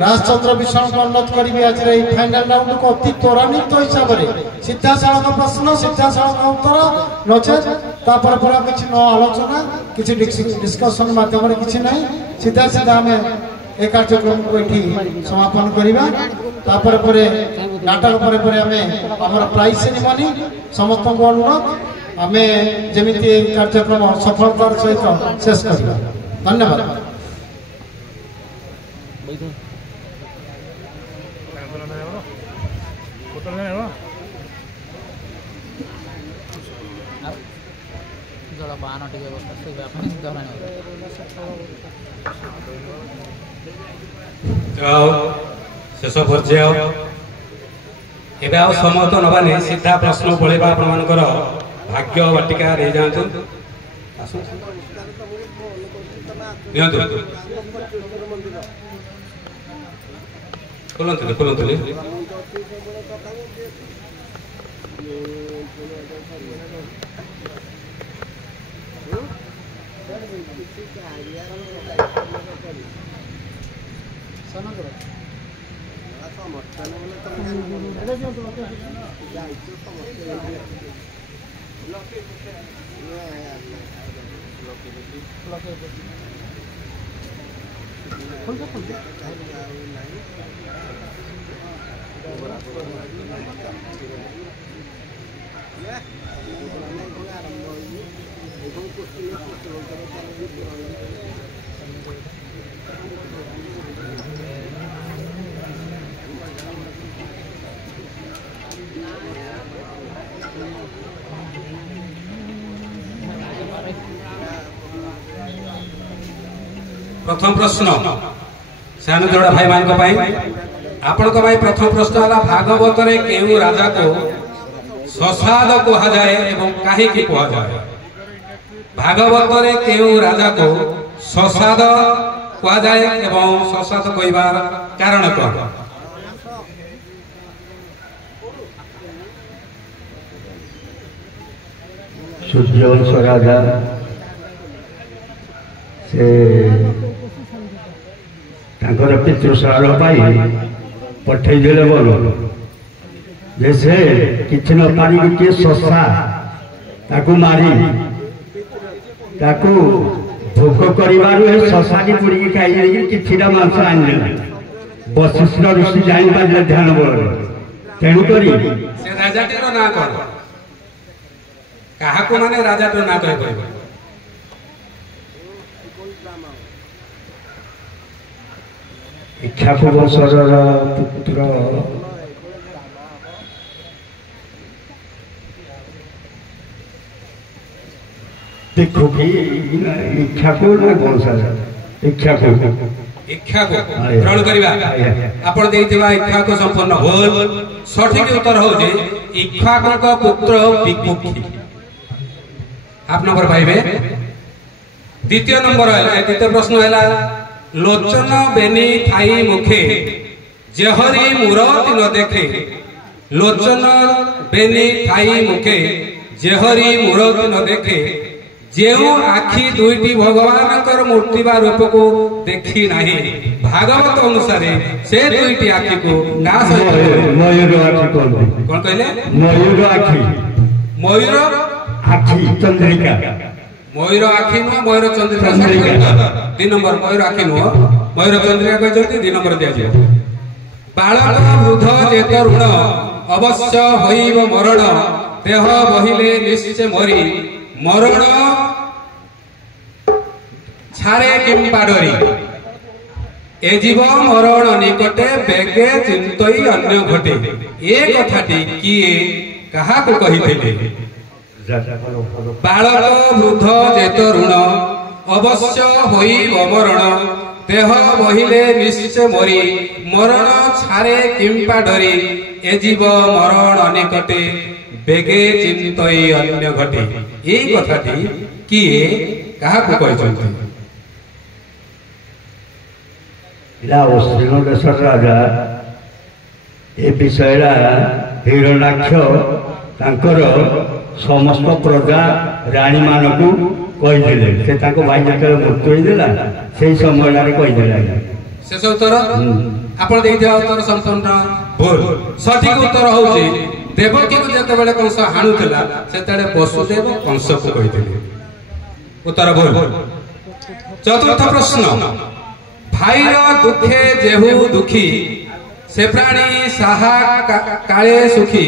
राजचंद्र विष्णु को अनुरोध करी आज फाइनाल राउंड को अति त्वरान्वित हिसाब से सीधा सड़क प्रश्न सीधा सड़क उत्तर नचे पूरा किसी न आलोचना किसी डिस्कसन माध्यम किसी ना सीधा सीधा आम ए कार्यक्रम को ये समापन करवा नाटक आम प्राइज सेरेमनी समस्त अनुरोध आम जमी कार्यक्रम सफलतार सहित शेष करवा। धन्यवाद। शेष पर्याय एवं समत नबानी सीधा प्रश्न पड़ेगा आपंकर भाग्य बाटिका रही जातु खोलते खोलते प्रथम प्रश्न श्याम जोड़ा भाई मान आपण प्रथम प्रश्न है भागवत रे केउ राजा को ससाद कहा जाए एवं काहे की कहा जाए। भागवत रे केउ राजा को ससाद कहा जाए एवं ससाद कहबार कारण कौन। सूर्यवंश राजा से पितृश्राद्ध पठे देले बोल जैसे किसी न पारी गोटे शशा ताकू मारी ताकू भोग कर शशा की पुड़ी खाई किटा मांस आने वशिष्ठ ऋषि जानी पारे ध्यान बल तेणुक माने राजा तो ना कह इच्छाकू वंशर पुत्र देखो कि इच्छाकू ना वंशज इच्छाकू ग्रहण करवा आपण देइथिबा इच्छाकू संपन्न होल सठिक उत्तर हो जे इच्छाकू का पुत्र विकुक्षी। आप नंबर पाइबे। द्वितीय नंबर है द्वितीय प्रश्न है लोचन बेनी थाई मुखे जेहरी मूरति न देखे। लोचन बेनी थाई मुखे जेहरी मूरति न देखे जेउ आखि दुईटी भगवान मूर्ति बा रूप को देखी नाही। भागवत अनुसार से दुईटी आखि को मयूर आखि कौन कहले मयूर आखि मयूर आखि चंद्रिका मयूर आखि नुह मयूर चंद्रिका 2 नंबर मयूर आखि नुह मयूर चंद्रिका कहते 2 नंबर दिया जाए। बालक वृद्ध जेत ऋण अवश्य होइब मरण देह बहिले निश्चय मरी मरण छारे किंपा डरी ए जीव मरण निकटे बेगे चिंतई अन्य घटे। ए कथाटी किए कहा को कहिथिले। बालक वृद्ध जेत ऋण अवश्य होइब मरण देह बहिले निश्चय मरी मरण छारे किंपा डरी ए जीव मरण निकटे बेगे चिंतई अन्य घटे। ए कथाटी किए कहा को कहिथि। श्रीलंकेश्वर राजा ए विषय हिरणाक्ष तांकर समस्त प्रजा राणी मानक कहीदेले से भाई जो मृत्यु होता से समय कहीदे शेष उत्तर आपण देइथिबा उत्तर संपूर्ण भूल सठिक उत्तर होउची देवकी को जेतेबेले कंस हाणुथिला सेतेबेले वसुदेव कंस को कहिथिले उत्तर भूल। चतुर्थ प्रश्न भाईर दुखे जेहु दुखी से प्राणी साहा काळे सुखी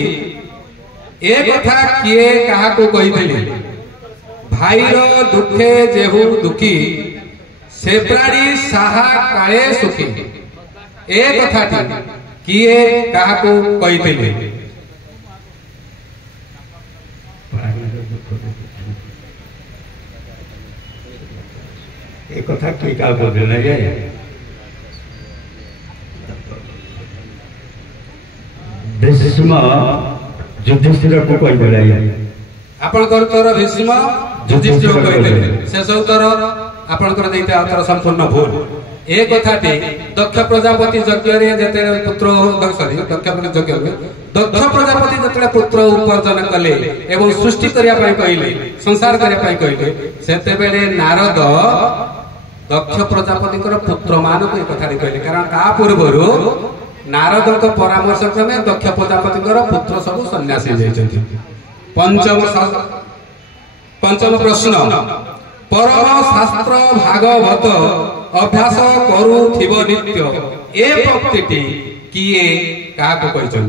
ए कथा किए काहाको कहिथिले भाईर दुखे जेहु दुखी से प्राणी साहा काळे सुखी ए कथाटी किए काहाको कहिथिले ए कथा किए काहाको कहिथिले जे भीष्म युधिष्ठिर को कहिथिले आपनकर उत्तर भीष्म युधिष्ठिर को कहिथिले शेष उत्तर आपनकर दैते उत्तर संपूर्ण भूल ए कथाटी दक्ष प्रजापति यज्ञ रे जते पुत्र सॉरी दक्ष प्रजापति जते पुत्र उपार्जन कले एवं सृष्टि करिया पई कहिले संसार करिया पई कहिले सेते बेले नारद दक्ष प्रजापति पुत्र मान को ए कथाटी कहिले कारण ता पूर्वरु नारद को परामर्श क्रमे दक्ष प्रजापति पुत्र सब सन्यासी जाइछथि। पंचम प्रश्न परम शास्त्र भागवत अभ्यास करूथिब नित्य ए भक्तिटी किए काहाको कहिछन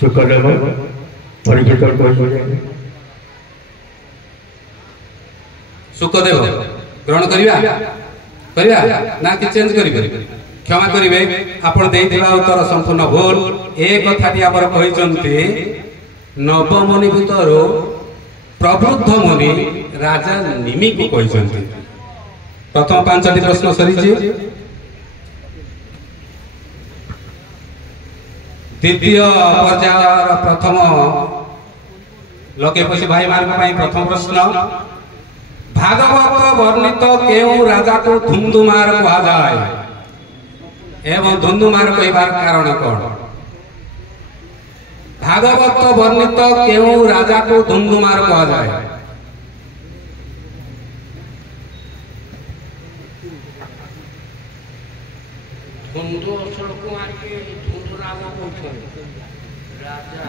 सुखदेव परीक्षित कहिछन सुखदेव ग्रहण करिया ना कि चेंज करिबे क्षमा करिवे आपण देइथिबा उत्तर संपूर्ण भूल ए कथाटी आपण कहिसंते नवमुनि भीतरो प्रबुद्ध मुनि राजा निमि को कहिसंते। प्रथम 5टी प्रश्न सरीछि द्वितीय पर्यायर प्रथम लोके पसी भाई मान पई प्रथम प्रश्न भागवत वर्णित केउ राजा को धुंधुमार कहा जाए एवं धुंधुमार कहबार कारण कौन भागवत वर्णित केउ राजा को धुंधुमार कहा जाए धुंधु असल को आके धुंधु राम कहछन राजा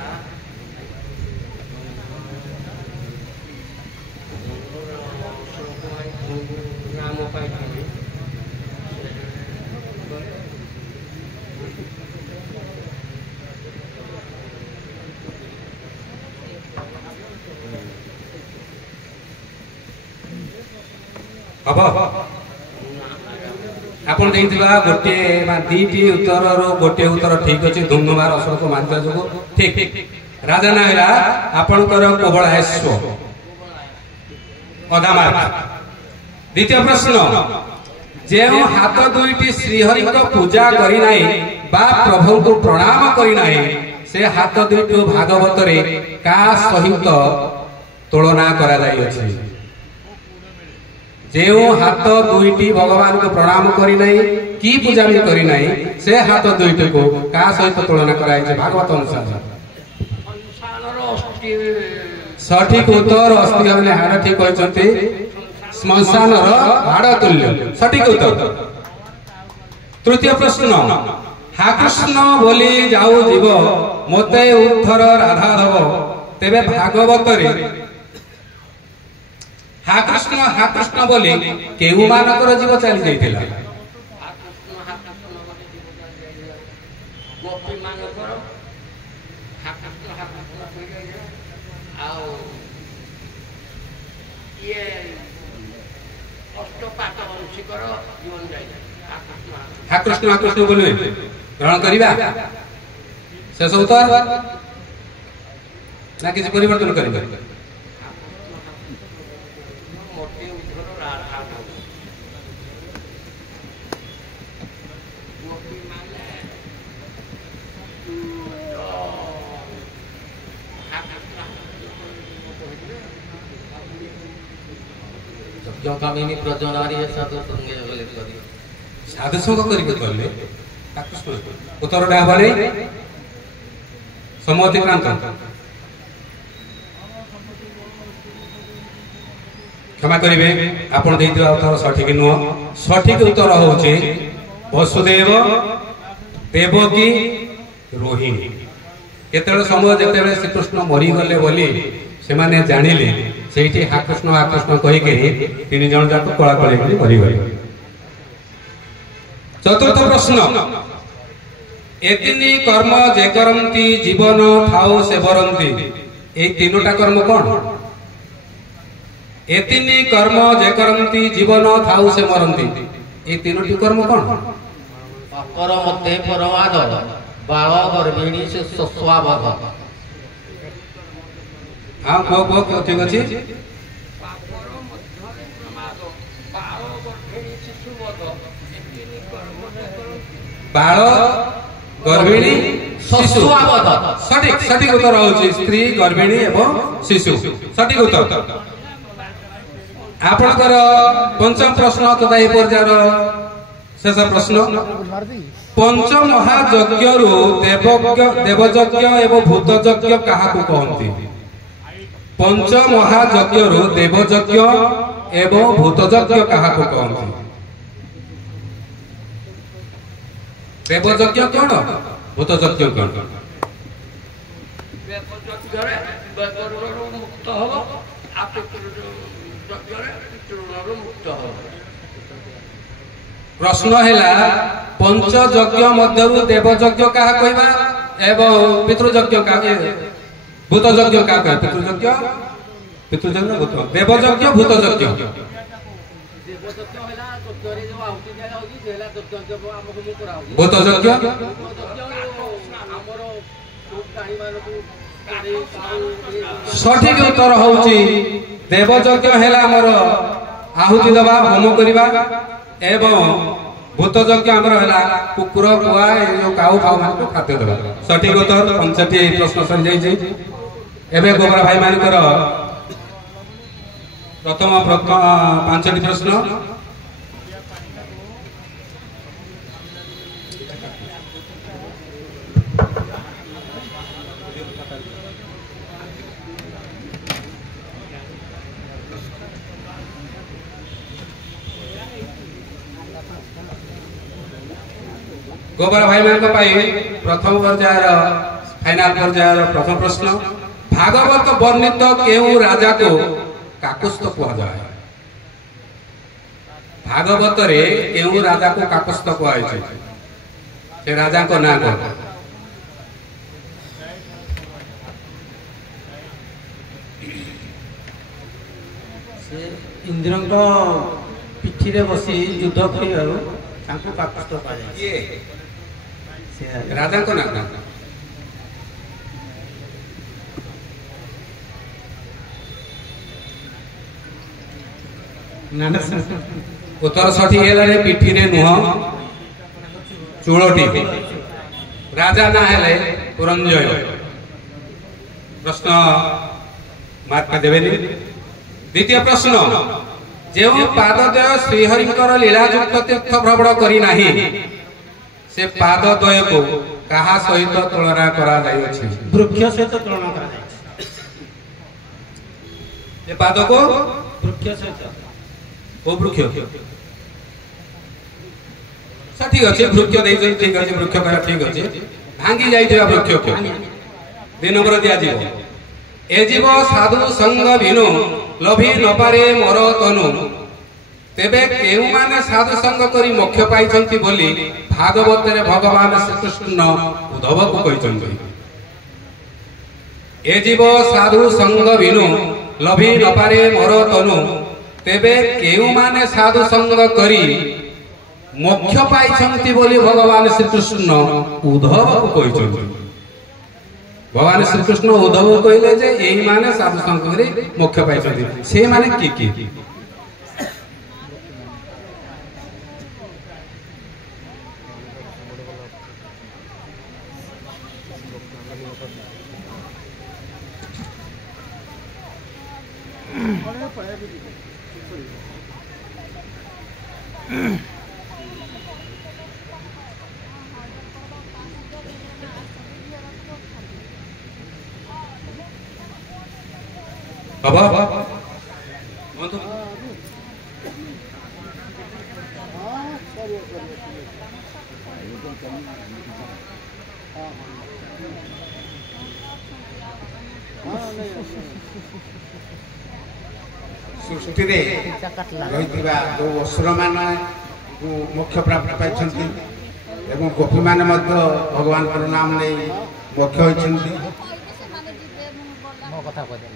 राम कहछन अब आपण देइथिबा गोटे बा दीटी उत्तर रो गोटे उत्तर ठीक अछि धुंधुमार असल को मानता जको ठीक राजा नाहिला आपणकर कोबळायस्व अधा मार्क। द्वितीय प्रश्न जेउ हाथ दुईटी श्रीहरि को पूजा करि नाही बा प्रभु को प्रणाम करि नाही से हाथ दुईटी भागवत रे का सहित तुलना करा जाई अछि जेउ हाथ दुईटी भगवान को प्रणाम करि नाही की पूजा भी करि नाही से हाथ दुईटी को का सहित तुलना कराई छै भागवत अनुसार सठिक उत्तर अस्ति हमने हाड़ ठीक कहते श्मशान हाड़ तुल्य सठिक उत्तर। तृतीय प्रश्न हा कृष्ण बोली जाऊ जीव मते उद्धर राधा दब तेबे भागवत रे हा कृष्ण बोली केहू मानकर जीव चली जाइथिला गोपी मानकर ये अष्टपात वंशिकर जीवन जाइला हा कृष्ण बोलवे ग्रहण करिबा शेष उत्तर ना किसी परिवर्तन करिबा मोटे उधर राधा गोपी माने जो कामिनी प्रजनारी साधु संगे बोले करियो साधु संग करिके करले कृष्ण उत्तर डाबा नै समोतिक्रांत क्षमा करेंगे आपण देइथिबा उत्तर सठिक नुह सठिक उत्तर होचे वसुदेव देवकी रोहिणी केतबेले समय जेतेबेले श्रीकृष्ण मरी गले बोली से माने जानिले सेठी हा कृष्ण कहि के तीन जन जाक कला कले बोली मरी गले। चतुर्थ प्रश्न एतिनी कर्म जे करंती जीवन थाउ से बरंती ए तीनोटा कर्म कोन एतिनी कर्म जे करंती जीवन थाउ से मरंती ए तीनोटी कर्म कोन अपर मध्य परवाद बाळ गर्भिणी से स्वस्वावध हां को ठीक अछि बाळ गर्भिणी स्वस्वावध सठिक उत्तर होची स्त्री गर्भिणी एवं शिशु सठिक उत्तर आपणकर पंचम प्रश्न तथा ए पर्यायर शेष प्रश्न पंच महायज्ञ रु देवयज्ञ एवं भूतयज्ञ काहाकू कहंती पंच महायज्ञ रु देवयज्ञ एवं भूतयज्ञ काहाकू कहंती देवयज्ञ कोन भूतयज्ञ कोन देवयज्ञरे देवयज्ञरो मुक्त हो पितृयज्ञरे मुक्त हो प्रश्न हैला पंच यज्ञ मध्यरु देवयज्ञ काहा कहबा एवं पितृयज्ञ का भूतयज्ञ का कहबा पितृयज्ञ भूत देवयज्ञ भूतयज्ञ देवयज्ञ हैला तत्वरे जो आहुति दिया होगी सेला तत्वज्ञ हमको मु करा होगी भूतयज्ञ हमरो खूब काणी मानको सठिक उत्तर होउची देवयज्ञ हैला हमर आहुति दबा होम करिबा एवं भूतयज्ञ हमर हैला कुकुर कुआ ए जो काउ खाउ मानको खाद्य दबा सठिक उत्तर पंचटी प्रश्न सर जाई छी एबे गोबरा भाई मानकर प्रथम पांचटी प्रश्न गोबर भाई मान प्रथम पर्यायर फाइनाल पर्यायर प्रथम प्रश्न भागवत वर्णित केउ राजा को काकुस्थ कहा जाए भागवत रे केउ राजा को काकुस्थ कहा जाए से राजा को नाम को से इंद्र पिठी रे बसी युद्ध करिवारो तांको काकुस्थ कहा जाए ये राजा को नाम उत्तर सठिक है पिठी रे नुह चूड़टी राजा ना है पुरंजय प्रश्न मार्क देवेनी। द्वितीय प्रश्न जो पादद्वय श्रीहरिंकर लीलायुक्त तीर्थ भ्रमण करी नाही से पादद्वय को कहा सहित तुलना करा जाय अछि वृक्ष सहित तुलना करा जाय ए पाद को वृक्ष सहित ओ वृक्ष सठिक अछि वृक्ष देइ ठीक अछि वृक्ष करा ठीक अछि भांगी जाइथिबा वृक्ष को 2 नंबर दिया जीव ए जीव साधु संग बिनु लभी न पारे मोर तनु तेबे केउ माने साधु संग करी मोक्ष पाइछंती बोली भागवत रे भगवान श्री कृष्ण उद्धव को कहिछंती ए जीव साधु संग बिनु लभी न पारे मोर तनु तेबे केउ माने साधु संग करी मोक्ष पाइछंती बोली भगवान श्री कृष्ण उद्धव को कहिछंती भगवान श्री कृष्ण उद्धव कहले जे एही माने साधु संग करी मोक्ष पाइछंती से माने की बाबा सृष्टि रे रहितबा जो असुर माने मोक्ष प्राप्त पाइछन्ति एवं गोपी माने मध्य भगवान कर नाम नै मोक्ष होइछन्ति मो कथा कहले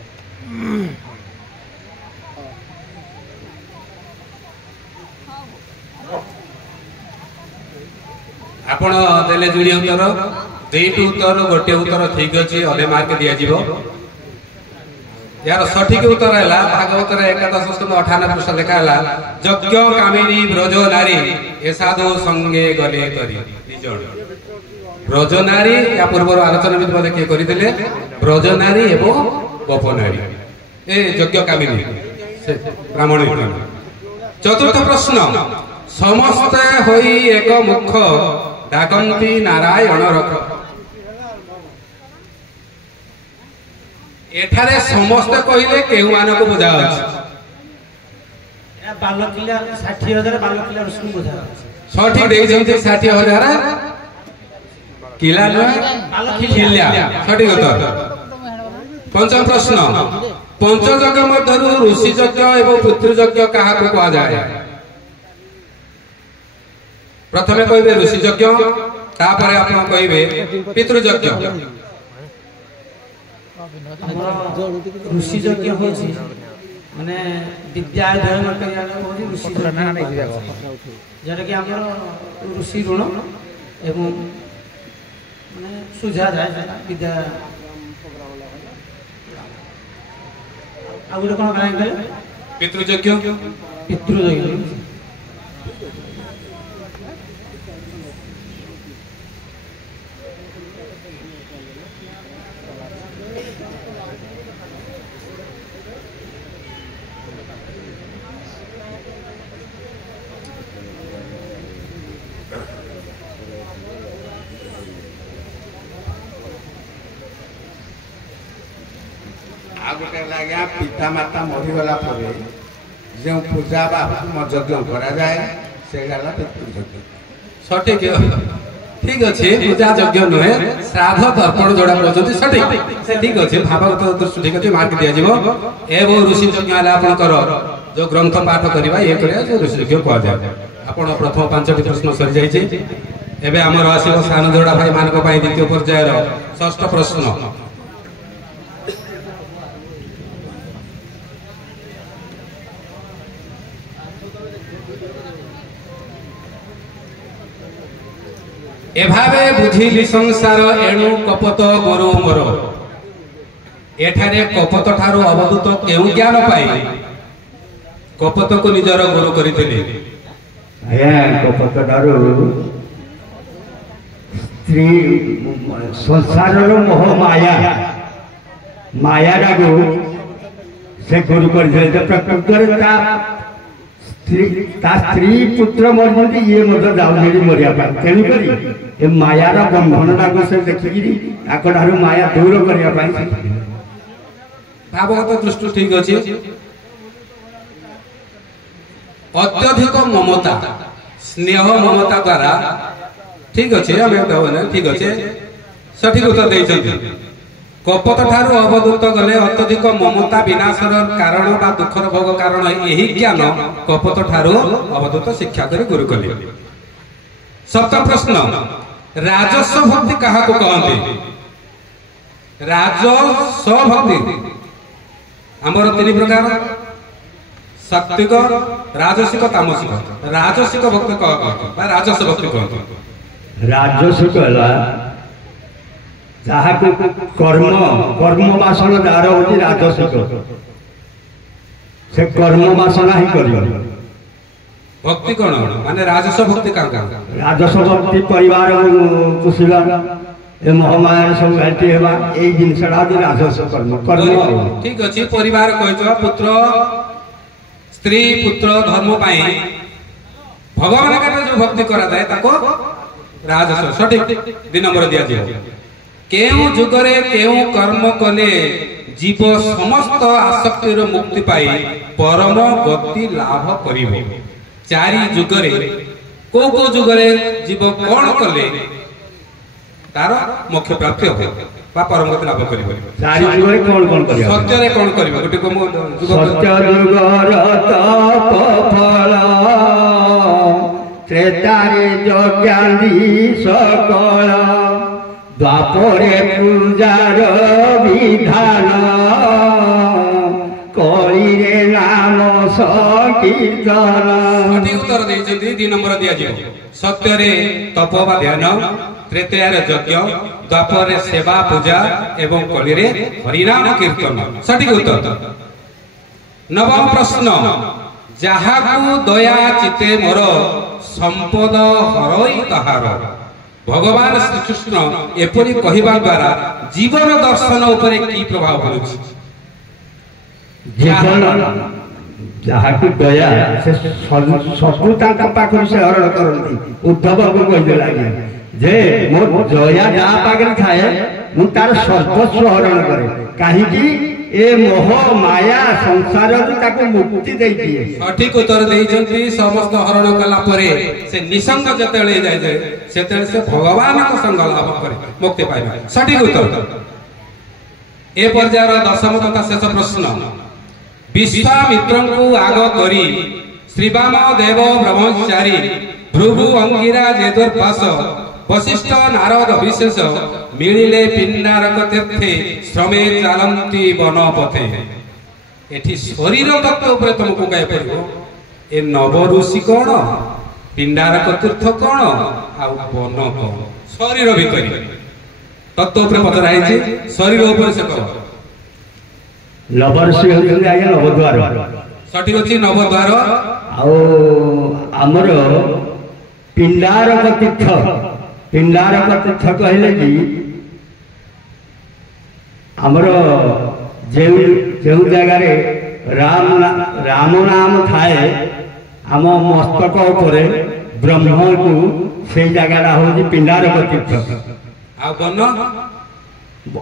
आपण देले जुड़ी उत्तर दुईटी उत्तर गोटे उत्तर ठीक अच्छे अधे मार्क दिया जीवो यार सठिक उत्तर है भागवत एकादश स्कंद 98 पृष्ठ लिखा है यज्ञ कामिनी ब्रज नारी ए साधु संगे गले करी ब्रज नारी या पूर्व आलोचना भी मत किए करते ब्रज नारी एवं गोप नारी ए यज्ञ कामिनी ब्राह्मण। चतुर्थ प्रश्न समस्ते होई एक मुख डाकंती नारायण रख एठारे समस्ते कहले केहू मानक बुझा बालकिला 60,000 बालकिला रसुन बुझा सठिक देई जंती 60,000 किला किल्या सठिक उत्तर। पंचम प्रश्न पंचयज्ञ मध्यरु ऋषि यज्ञ एवं पितृयज्ञ काहाकु कहा जाय प्रथमे कहबे ऋषि यज्ञ तापरे आपण कहबे पितृयज्ञ। ऋषि यज्ञ होछि माने विद्या अध्ययन करिया होछि ऋषि यज्ञ जरा कि हमर ऋषि ऋण एवं माने सुझा जाय विद्या आगुरे कोन कहले पितृयज्ञ पितृयज्ञ पिता माता मरीगला जो पूजा यज्ञ करा जाए से पितृयज्ञ सठिक ठीक अच्छे पूजा यज्ञ नुहे श्राद्ध तर्पण जोड़ा कहते सठिक से ठीक अच्छे भावगत दृष्टि ठीक अच्छे मार्क दिया एवं ऋषि यज्ञ आपंकर जो ग्रंथ पाठ करवा ये जो ऋषि यज्ञ कह जाए आपण प्रथम 5टी प्रश्न सरी जाइए आमर आसो सान जोड़ा भाई मान द्वितीय पर्यायर षष्ठ प्रश्न एभावे बुझिली संसार एणु कपत गुरु मोर एठारे कपत ठारू अवधूत केउ ज्ञान पाई कपत को निजर गुरु करिथिले कपत ठारू स्त्री संसार मोह माया माया रागु से गुरु कर प्रकृत स्त्री पुत्र मरती ये मतलब जाऊँ मरिया तेणुक मायार बंधन टाक से देखिकी माया दूर करने भावगत दृष्टि ठीक अच्छे अत्यधिक ममता स्नेह ममता द्वारा ठीक अच्छे ठीक अच्छे सठिक उत्तर देते कपत ठारू अवधूत गले अत्यधिक ममता विनाशर कारण बा दुखर भोग कारण यही ज्ञान कपत ठारू अवधूत शिक्षा कर गुरु कले। सप्तम प्रश्न राजस्व भक्ति कहा कहते राजस्व भक्ति आमर 3 प्रकार सात्विक राजसिक तामसिक राजसिक भक्ति कह राजस्व भक्ति कहते राजसिक जहाँ कर्म कर्म वासना जार होती राजसिक से कर्म वासना ही कर भक्ति कौन माने राजस्व भक्ति का राजस्व भक्ति परिवार पोषिबा महामाया सब घाटी हेबा ए जिनसडा राजस्व कर्म कर्म ठीक अछि परिवार कहतो पुत्र स्त्री पुत्र धर्म पाई भगवान का जो भक्ति करा जाए ताको राजस्व सठिक 2 नंबर दिया जाए केउ जुगरे केउ कर्म कले जीव समस्त आसक्तिर मुक्ति पाई परम गति लाभ करिवो 4 जुगरे को जुगरे जीव कौन कले तार मोक्ष प्राप्ति हो बा परम गति लाभ करिवो चारि जुगरे कौन करियो सत्य रे कौन करिवो गोटे को सत्य जुगर तप फल त्रेतारे यज्ञादि सकल द्वापरे पूजार विधान कलिरे नाम संकीर्तन सठिक उत्तर देइछन्ती 2 नंबर दिया जिवो सत्य रे तप बा ध्यान त्रेतया रे यज्ञ द्वापर रे सेवा पूजा एवं कलि रे हरिनाम कीर्तन सठिक उत्तर नवम प्रश्न जाहाकू दया चिते मोर संपद हरई ताहार भगवान श्री कृष्ण एपरि कहिबा द्वारा जीवन दर्शन उपरे की प्रभाव पड़ुछि जीवन ଯାହାକୁ ଦୟା ସେ ସବୁ ତାଙ୍କ ପାଖରୁ ସେ ହରଣ କରନ୍ତି ଉଦ୍ଧବକୁ କହିଦେଲା ଯେ ମୋ ଦୟା ଯାହା ପାଖରେ ଥାଏ ମୁଁ ତାର ସର୍ବସ୍ୱ ହରଣ କରେ କାହିଁକି ଏ ମୋହ ମାୟା ସଂସାରରୁ ତାକୁ ମୁକ୍ତି ଦେଇଦିଏ ସଠିକ ଉତ୍ତର ଦେଇଛନ୍ତି ସମସ୍ତ ହରଣ କଲା ପରେ ସେ ନିସଙ୍ଗ ଯେତେବେଳେ ଯାଇଥାଏ ସେତେବେଳେ ସେ ଭଗବାନଙ୍କ ସଙ୍ଗ ଲାଭ କରେ ମୁକ୍ତି ପାଇବ ସଠିକ ଉତ୍ତର ଏ ପର୍ଯ୍ୟାୟର ଦଶମ ତଥା ଶେଷ ପ୍ରଶ୍ନ विश्वामित्रଙ୍କୁ आग करी श्रीवाम देव ब्रह्मचारी भृगु अंगिरा जेदुर्पास वशिष्ठ नारद विशेष मिलिले पिंडारक तीर्थे श्रमे चालंती वन पथे एठी शरीर तत्व ऊपर तुमको कह परिबो ए नव ऋषि कोन पिंडारक तीर्थ कोन आ वन कोन शरीर भितरी तत्व ऊपर पचरा है शरीर ऊपर से कह लवर्षि होते आज्ञा नवद्वार सठिक अच्छी नवद्वार आमर पिंडारक तीर्थ कहले कि आमर जो जगार राम नाम थाए आम मस्तक उपरे ब्रह्म को से जगह हूँ पिंडारक तीर्थ आ बन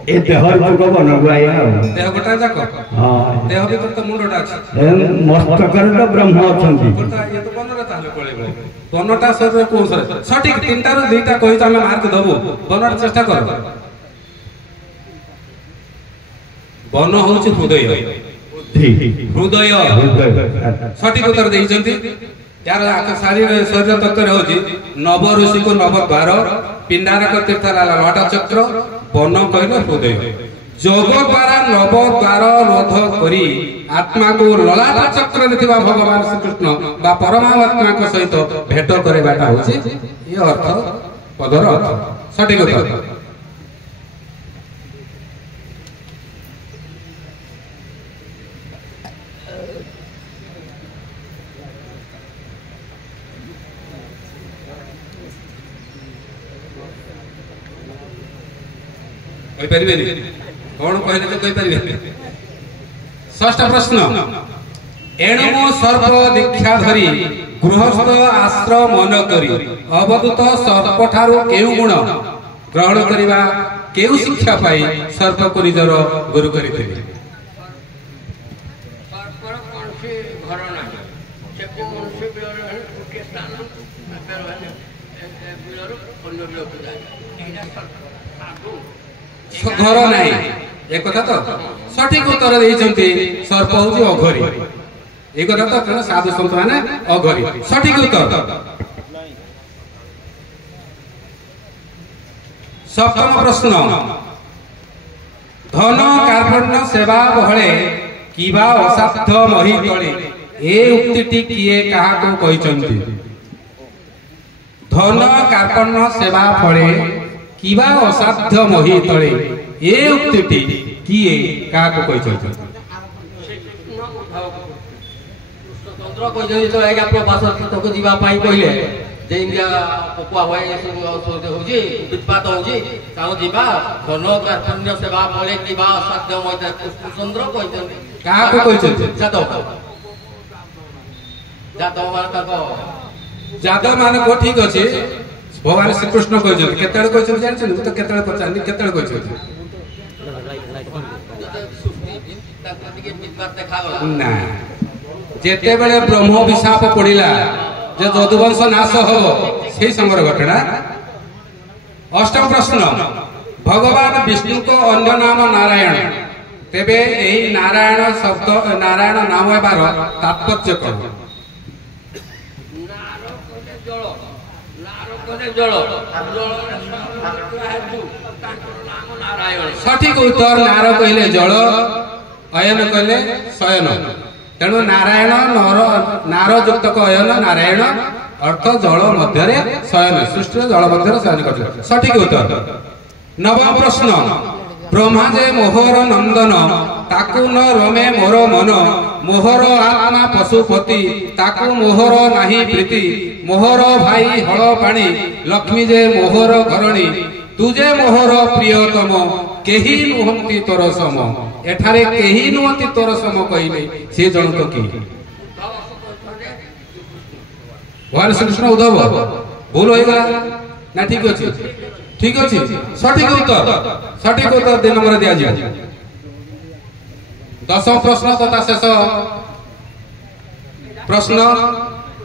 ए देहर जुग बन गुआया देह गोटा जाक हां देह भीतर तो मुंडटा अछि मस्तकर तो ब्रह्म अछंती गोटा ये तो बनरा ताले पळेबो बनटा शरीर को सठिक तीनटा रो दुईटा कहि त हम मार्क दबो बनर चेष्टा कर बन होछि हृदय हृदय सठिक उत्तर देइछंती यार शरीर तत्व होछि नव ऋषि को नवद्वार पिंडारक तीर्थ ललाट चक्र बन कहले हृदय जोग द्वारा नवद्वार रोध करी आत्मा को ललाट चक्र देथिबा भगवान श्री कृष्ण बा परमात्मा को सहित भेट करेबाटा होछि ये अर्थ पदर अर्थ सठिक उत्तर कौन कहले षष्ठ प्रश्न एणु सर्प दीक्षा धरी गृहस्थ आश्रम मन करी अवधूत सर्प ठारू केउ गुण ग्रहण करिबा केउ शिक्षा पाई सर्प को निजर गुरु करिथिले सर्पर कोनसे घर नाही से कोनसे बिलर के स्थान बिलर अन्य लोक जाय घर नाही एक कथा तो सठिक उत्तर देइछन्ती सर्प होछि अघरी एक कथा तो साधु संत माने अघरी सठिक उत्तर सप्तम प्रश्न धन कार्पण्य सेवा बहळे किबा असाध्य मही तळे ए उक्तिटी किए काहा को कहिछन्ती धन कार्पण्य सेवा फळे किबा असाध्य मही तळे ए उक्तिटी किए काहा को कहिछन्ती चंद्र कहते तो आज्ञा प्रभास को जीवा पाई कहले जे इंडिया पकुआ होय होजी उत्पाद होजी ताऊ जीवा धन कार्पण्य सेवा फळे किबा असाध्य मही चंद्र कहते काहा को कहिछन्ती जादव मान को ठीक अछि भगवान श्री कृष्ण कहछन्ती केतळे कहछन्ती जानछन्ती तो केतळे पचारनी केतळे कहछन्ती ना जेते बेले ब्रह्म विशाप पड़िला যে যଦুବଂଶ ନାଶ ହବ সেই ସମୟର ଘଟଣା। ଅଷ୍ଟମ ପ୍ରଶ୍ନ, ଭଗବାନ ବିଷ୍ଣୁଙ୍କ ଅନ୍ୟ ନାମ ନାରାୟଣ, ତେବେ ଏହି ନାରାୟଣ ଶବ୍ଦ ନାରାୟଣ ନାମ ହେବାର ତାତ୍ପର୍ଯ୍ୟ କଣ? ସଠିକ ଉତ୍ତର, ନାର କହିଲେ ଜଳ, ଅୟନ କହିଲେ ଶୟନ। ତେଣୁ ନାରାୟଣ ନାର ଯୁକ୍ତକ ଅୟନ ନାରାୟଣ ଅର୍ଥ ଜଳ ମଧ୍ୟରେ ଶୟନ, ସୃଷ୍ଟିର ଜଳ ମଧ୍ୟରେ ଶୟନ କରିଥିଲେ। ସଠିକ ଉତ୍ତର। ନବମ ପ୍ରଶ୍ନ, ବ୍ରହ୍ମା ଯେ ମୋହର ନନ୍ଦନ, ତାକୁ ନ ରମେ ମୋର ମନ, ମୋହର ଆତ୍ମା ପଶୁପତି, ତାକୁ ମୋହର ନାହିଁ ପ୍ରୀତି, ମୋହର ଭାଇ ହଳ ପାଣି, ଲକ୍ଷ୍ମୀ ଯେ ମୋହର ଘରଣୀ, ତୁ ଯେ ମୋହର ପ୍ରିୟତମ, କେହି ନୁହନ୍ତି ତୋର ସମ। ଏଠାରେ କେହି ନୁହନ୍ତି ତୋର ସମ କହିଲେ ସେ ଜଣକ କି? ଭଗବାନ ଶ୍ରୀକୃଷ୍ଣ ଉଦ୍ଧବ। ଭୁଲ ହୋଇଗଲା ନା ଠିକ ଅଛି? ଠିକ ଅଛି, ସଠିକ ଉତ୍ତର। ସଠିକ ଉତ୍ତର 2 ନମ୍ବର ଦିଆଯିବ। ଦଶମ ପ୍ରଶ୍ନ ତଥା ଶେଷ ପ୍ରଶ୍ନ,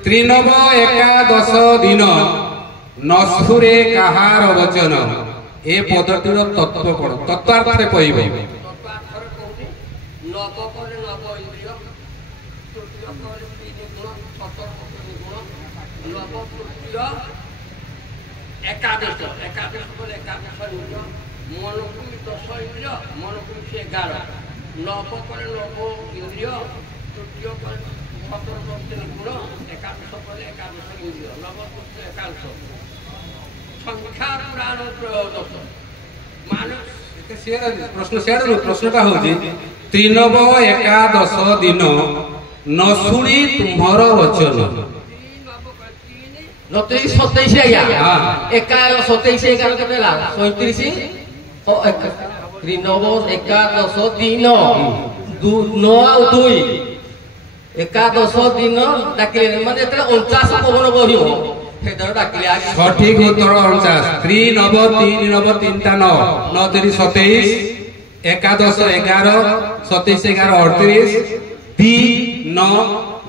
ତ୍ରିନବ ଏକାଦଶ ଦିନ ନସୁରେ କାହାର ବଚନ, ଏ ପଦଟିର ତତ୍ଵ କଣ? ତତ୍ୱାର୍ଥରେ କହିବ। एकादश एकादश बोले एकादश इंद्रिय मनकु 10 इंद्रिय मनकु 11 नव बोले नव इंद्रिय तृतीय बोले 17 गुण एकादश बोले एकादश इंद्रिय नव तृतीय एकादश संख्या पुराण त्रयोदश मानस प्रश्न सेडु प्रश्नटा होची त्रिनव एकादश दिन न सुनी तुम्हार वचन नते 27 आया एका 27 11 केते ला 37 ओ त्रिनव एकादश दिन 9 ଆଉ 2 एकादश दिन डाकिले माने एतले 49 पवन बहियो सेदर डाकिले आ सठिक उत्तर 49 त्रिनव 3 नव 3 टा 9 9 3 27 एकादश 11 27 11 38 दी 9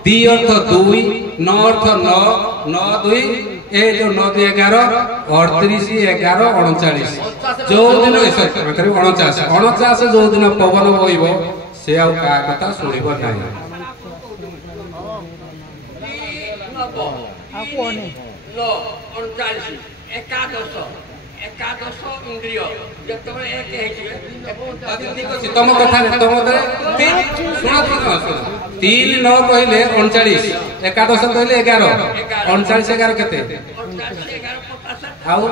दी अर्थ 2 9 अर्थ 9 9 2 ए जो 9 2 11 38 11 39 जो दिन 49 जो दिन पवन बहिब से आ का कथा सुनिब नाही एकादश एकादश इंद्रिय जतबे एक हेजिबे तुम कथा तुम सुना 3 9 कहले 39 एकादश कहले 11 39 11 केते आउ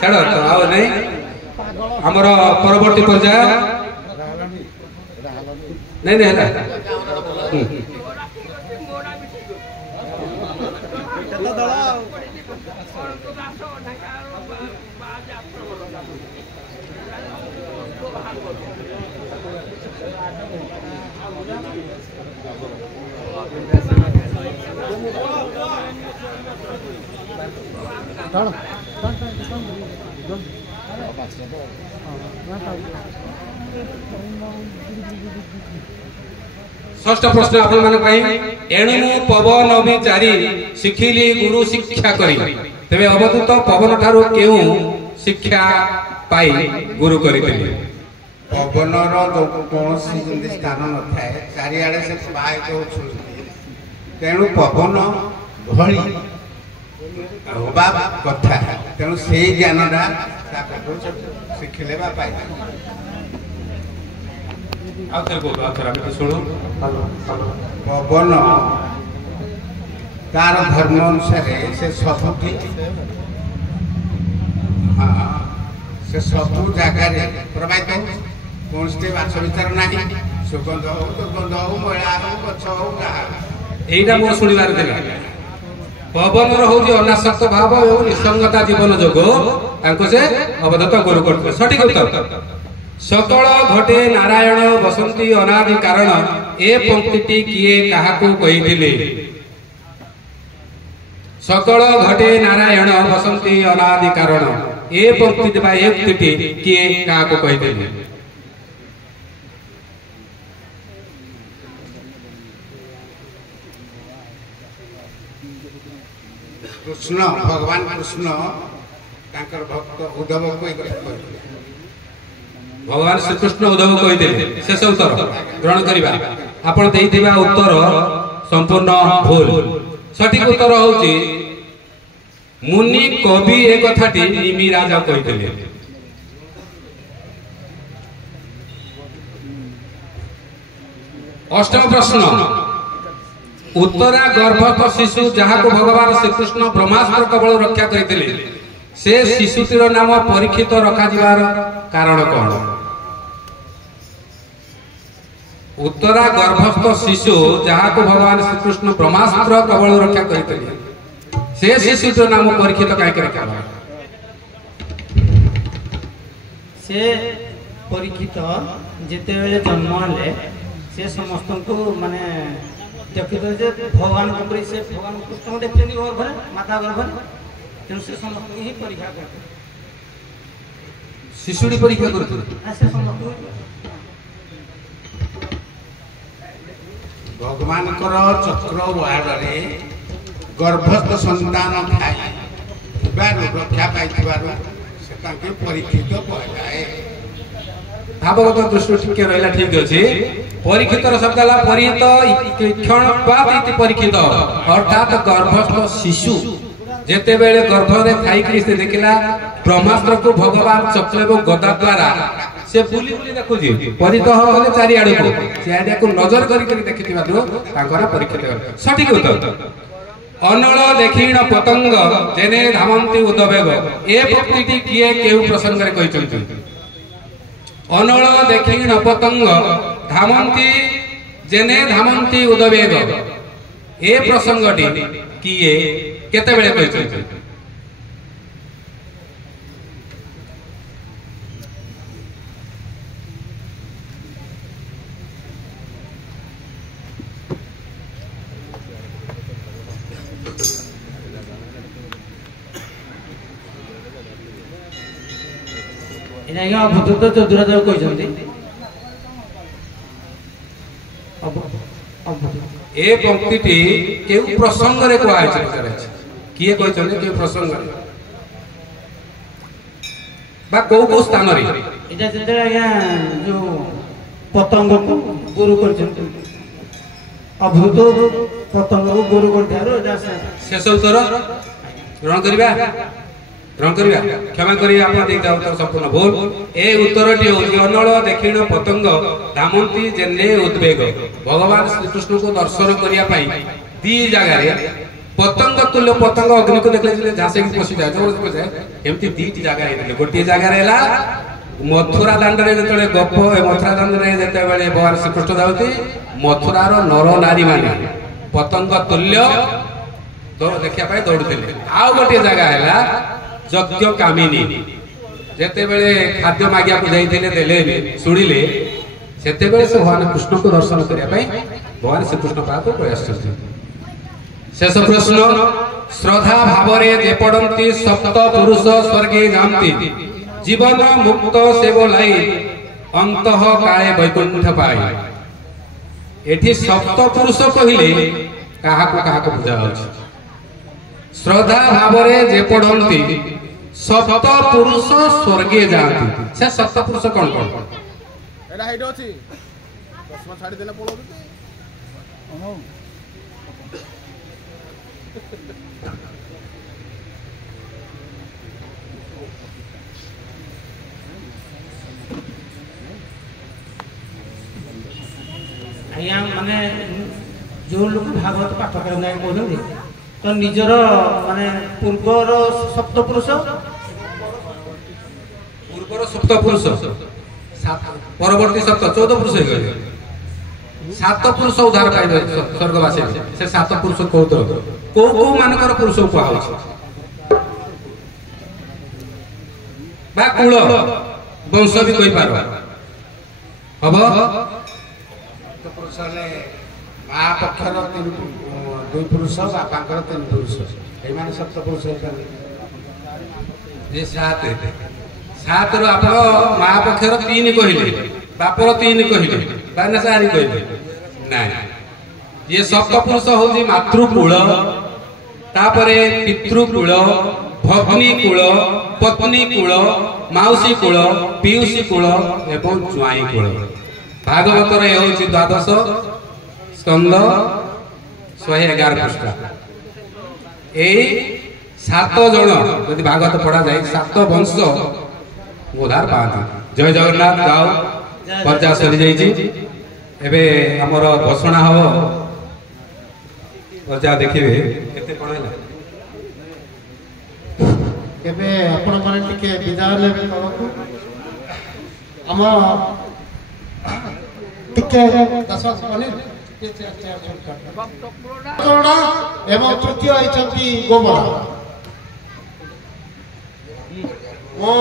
छाड़ तो आउ नहीं हमर परवर्ती पर्याय नहीं नहीं है षष्ठ प्रश्न आपण मान एणु मु पवन विचारी शिखिली गुरु शिक्षा करी तेबे अवधूत पवन ठारू केउ शिक्षा पाई गुरु करी देले पवन रो कोनसी जंदी स्थान न थाए चारियाडे से बाय को तेणु पवन भଳି होबा कथा तेणु से ज्ञानटा शिखिले बा पाई पवन तार धर्म अनुसार से सबुठी से सबु जगार प्रभावित कौन से बास विचार ना सुगंध हो दुर्गंध हो मैला हो गछ हो यहीटा मो शुणवार पवन हूँ अनासक्त भाव और निसंगता जीवन जोग से अवधत गुरु करते सठिक उत्तर सकल घटे नारायण बसंती अनादि कारण ए पंक्ति किए काहाकू कहिथिले सकल घटे नारायण बसंती अनादि कारण ए पंक्ति बा एक उक्ति किए काहाकू कहिथिले କୃଷ୍ଣ ଭଗବାନ କୃଷ୍ଣ ତାଙ୍କର ଭକ୍ତ ଉଦ୍ଧବକୁ ଏ କଥା କହିଥିଲେ। ଭଗବାନ ଶ୍ରୀକୃଷ୍ଣ ଉଦ୍ଧବ କହିଥିଲେ ଶେଷ ଉତ୍ତର ଗ୍ରହଣ କରିବା। ଆପଣ ଦେଇଥିବା ଉତ୍ତର ସମ୍ପୂର୍ଣ୍ଣ ଭୁଲ। ସଠିକ ଉତ୍ତର ହଉଛି ମୁନି କବି ଏ କଥାଟି ନିମି ରାଜା କହିଥିଲେ। ଅଷ୍ଟମ ପ୍ରଶ୍ନ, ଉତ୍ତରା ଗର୍ଭସ୍ଥ ଶିଶୁ ଯାହାକୁ ଭଗବାନ ଶ୍ରୀକୃଷ୍ଣ ବ୍ରହ୍ମାସ୍ତ୍ର କବଳ ରକ୍ଷା କରିଥିଲେ ସେ ଶିଶୁଟିର ନାମ ପରୀକ୍ଷିତ ରଖାଯିବାର କାରଣ କଣ? ଉତ୍ତରା ଗର୍ଭସ୍ଥ ଶିଶୁ ଯାହାକୁ ଭଗବାନ ଶ୍ରୀକୃଷ୍ଣ ବ୍ରହ୍ମାସ୍ତ୍ର କବଳ ରକ୍ଷା କରିଥିଲେ ସେ ଶିଶୁଟିର ନାମ ପରୀକ୍ଷିତ କାହିଁକି ରଖାଗଲା? ସେ ପରୀକ୍ଷିତ ଯେତେବେଳେ ଜନ୍ମ ହେଲେ ସେ ସମସ୍ତଙ୍କୁ ମାନେ ଦେଖିଥିଲେ ଯେ ଭଗବାନଙ୍କ ପରି ସେ ଭଗବାନ କୃଷ୍ଣଙ୍କୁ ଦେଖିଛନ୍ତି ଗର୍ଭରେ ମାତା ଗର୍ଭରେ, ତେଣୁ ସେ ସମସ୍ତଙ୍କୁ ହିଁ ପରୀକ୍ଷା କରିଥିଲେ। ଶିଶୁଟି ପରୀକ୍ଷା କରୁଥିଲେ ସେ ସମସ୍ତଙ୍କୁ ଭଗବାନଙ୍କର ଚକ୍ର ୱାର୍ଡରେ ଗର୍ଭସ୍ଥ ସନ୍ତାନ ଥିବାରୁ ରକ୍ଷା ପାଇଥିବାରୁ ସେ ତାଙ୍କୁ ପରୀକ୍ଷିତ କୁହାଯାଏ। ଭାବଗତ ଦୃଷ୍ଟି ଟିକେ ରହିଲା ଠିକ ଅଛି। ପରୀକ୍ଷିତର ଶବ୍ଦ ହେଲା ପରିହିତ ପରୀକ୍ଷିତ ଅର୍ଥାତ ଗର୍ଭସ୍ଥ ଶିଶୁ ଯେତେବେଳେ ଗର୍ଭରେ ଥାଇକି ସେ ଦେଖିଲା ବ୍ରହ୍ମାସ୍ତ୍ରକୁ ଭଗବାନ ଚକ୍ର ଏବଂ ଗଦା ଦ୍ୱାରା ସେ ବୁଲି ବୁଲି ଦେଖୁଛି ପରିତ କଲେ ଚାରିଆଡକୁ ଚାରିଆଡକୁ ନଜର କରି ଦେଖିଥିବାରୁ ତାଙ୍କର ପରୀକ୍ଷିତ ଗଲେ। ସଠିକ ଉତ୍ତର ଅନଳ ଦେଖିଣ ପତଙ୍ଗ ଯେନେ ଧାମନ୍ତି ଉଦବେଗ ଏ ଭକ୍ତିଟି କିଏ କେଉଁ ପ୍ରସଙ୍ଗରେ କହିଛନ୍ତି? ଅନଳ ଦେଖିଣ ପତଙ୍ଗ ଧାମନ୍ତି ଯେନେ ଧାମନ୍ତି ଉଦବେଗ ଏ ପ୍ରସଙ୍ଗଟି କିଏ କେତେବେଳେ କହିଛନ୍ତି? ଆଜ୍ଞା ଅଭୂତ ଚତୁରାଚାର୍ଯ୍ୟ କହିଛନ୍ତି। ଏ ପଂକ୍ତିଟି କେଉଁ ପ୍ରସଙ୍ଗରେ କୁହାଯାଇଛି? କିଏ କହିଛନ୍ତି କେଉଁ ପ୍ରସଙ୍ଗରେ ବା କୋଉ କୋଉ ସ୍ଥାନରେ? ଏଇଟା ଯେତେବେଳେ ଆଜ୍ଞା ଯୋଉ ପତଙ୍ଗକୁ ଗୁରୁ କରିଛନ୍ତି, ଅଭୂତ ପତଙ୍ଗକୁ ଗୁରୁ କରିଥିବାରୁ ଶେଷ ଉତ୍ତର ଗ୍ରହଣ କରିବା। କ୍ଷମା କରିବା, ଆପଣ ଦେଇଥିବା ଉତ୍ତର ସମ୍ପୂର୍ଣ୍ଣ ଭୁଲ। ଏ ଉତ୍ତରଟି ହେଉଛି ଅନଳ ଦେଖିଣ ପତଙ୍ଗ ଧାମନ୍ତି ଯେନେ ଉଦ୍ବେଗ। ଭଗବାନ ଶ୍ରୀକୃଷ୍ଣଙ୍କୁ ଦର୍ଶନ କରିବା ପାଇଁ ଦି ଜାଗାରେ ପତଙ୍ଗ ତୁଲ୍ୟ ପତଙ୍ଗ ଅଗ୍ନିକୁ ଦେଖିଲେ ଝାଁସିକି ପଶିଯାଏ, ଏମିତି ଦିଟି ଜାଗା ହେଇଥିଲେ। ଗୋଟିଏ ଜାଗାରେ ହେଲା ମଥୁରା ଦାଣ୍ଡରେ ଯେତେବେଳେ ଗପ ମଥୁରା ଦାଣ୍ଡରେ ଯେତେବେଳେ ଭଗବାନ ଶ୍ରୀକୃଷ୍ଣ ଯାଉଛି ମଥୁରାର ନର ନାରୀ ମାନେ ପତଙ୍ଗ ତୁଲ୍ୟ ଦେଖିବା ପାଇଁ ଦୌଡୁଥିଲେ। ଆଉ ଗୋଟିଏ ଜାଗା ହେଲା ଯଜ୍ଞ କାମିନୀ, ଯେତେବେଳେ ଖାଦ୍ୟ ମାଗିବାକୁ ଯାଇଥିଲେ ଦେଲେନି ଶୁଣିଲେ ସେତେବେଳେ ସେ ଭଗବାନ କୃଷ୍ଣଙ୍କୁ ଦର୍ଶନ କରିବା ପାଇଁ ଭଗବାନ ଶ୍ରୀକୃଷ୍ଣ ପାଖକୁ ପ୍ରୟାସ କରିଛନ୍ତି। ଶେଷ ପ୍ରଶ୍ନ, ଶ୍ରଦ୍ଧା ଭାବରେ ଯେ ପଡ଼ନ୍ତି ସପ୍ତ ପୁରୁଷ ସ୍ୱର୍ଗେ ଯାଆନ୍ତି ଜୀବନ ମୁକ୍ତ ସେ ବୋଲାଇ ଅନ୍ତଃ କାଳେ ବୈକୁଣ୍ଠ ପାଇ। ଏଠି ସପ୍ତ ପୁରୁଷ କହିଲେ କାହାକୁ କାହାକୁ ବୁଝାଯାଉଛି? ଶ୍ରଦ୍ଧା ଭାବରେ ଯେ ପଢ଼ନ୍ତି ସପ୍ତ ପୁରୁଷ ସ୍ୱର୍ଗେ ଯାଆନ୍ତି, ସେ ସପ୍ତ ପୁରୁଷ କଣ କଣ? ଏଟା ହେଇଟି ଅଛି ଦଶମା ଛାଡ଼ି ଦେଲେ ପଳଉଛୁ। ଆଜ୍ଞା ମାନେ ଯୋଉ ଲୋକ ଭାଗବତ ପାଠ କରନ୍ତି କହୁଛନ୍ତି ତ ନିଜର ମାନେ ପୂର୍ବର ସପ୍ତପୁରୁଷ ପରବର୍ତ୍ତୀ ସପ୍ତ 14 ପୁରୁଷ ହେଇଗଲେ। 7 ପୁରୁଷ ଉଦ୍ଧାର ପାଇବେ ସ୍ୱର୍ଗବାସୀ। ସେ 7 ପୁରୁଷ କୋଉ କୋଉ ମାନଙ୍କର ପୁରୁଷ କୁହାଯାଉଛି? ବା କୁଳ ବଂଶ ବି କହିପାର ହବ। ପୁରୁଷ ହେଲେ ମା ପକ୍ଷର 2 ପୁରୁଷ, ବାପାଙ୍କର 3 ପୁରୁଷ, ଏଇମାନେ ସପ୍ତ ପୁରୁଷ ହେଇଛନ୍ତି। ଯେ 7 ରୁ ଆପଣ ମା ପକ୍ଷର 3 କହିଲେ, ବାପର 3 କହିଲେ, ନା 4 କହିଲେ? ନାଇଁ, ଇଏ ସପ୍ତ ପୁରୁଷ ହଉଛି ମାତୃକୁଳ, तापरे पितृकूल भग्नी कूल पत्नी कूल माउसी कूल पीयूसी कूल एवं ज्वाई कूल भागवतर यह हूँ 12 स्कंद 111 पृष्ठा यही 7 जन यदि भागवत पढ़ा जाए 7 वंश उद्धार पाती। जय जगन्नाथ गाओ पर्चा सरी जाइए एबे हमर घोषणा हम पर्चा देखिए केते कोन हैला केबे आपण माने टिके विदाय लेबे तबको हम टिके 10 मिनिट के चर्चा छोटा एवं तृतीय आइछंती गोबर ओ